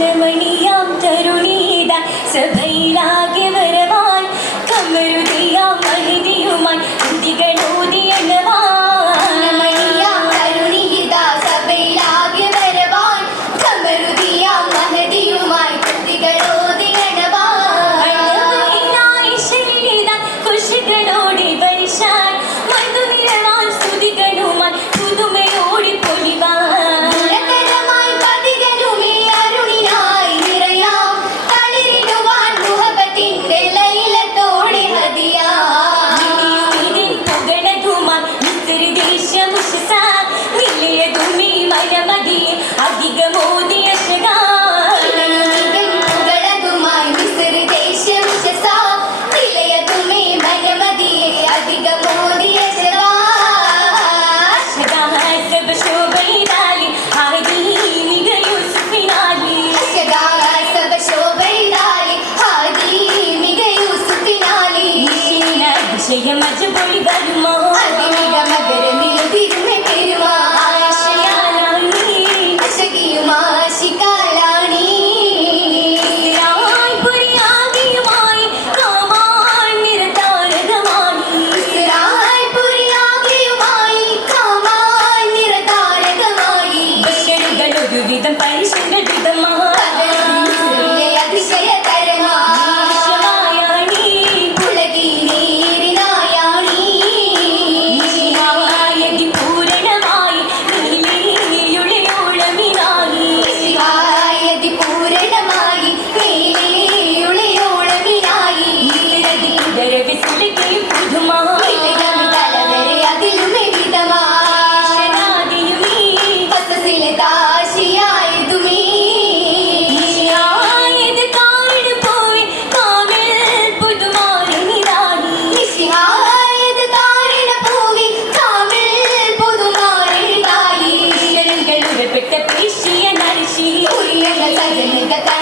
കണ്ണമണിയാം തരുണീത സഭയിലാകെ വരവാൻ കമരുതിയാം മരമതിയെ Let's go. Let's go. Let's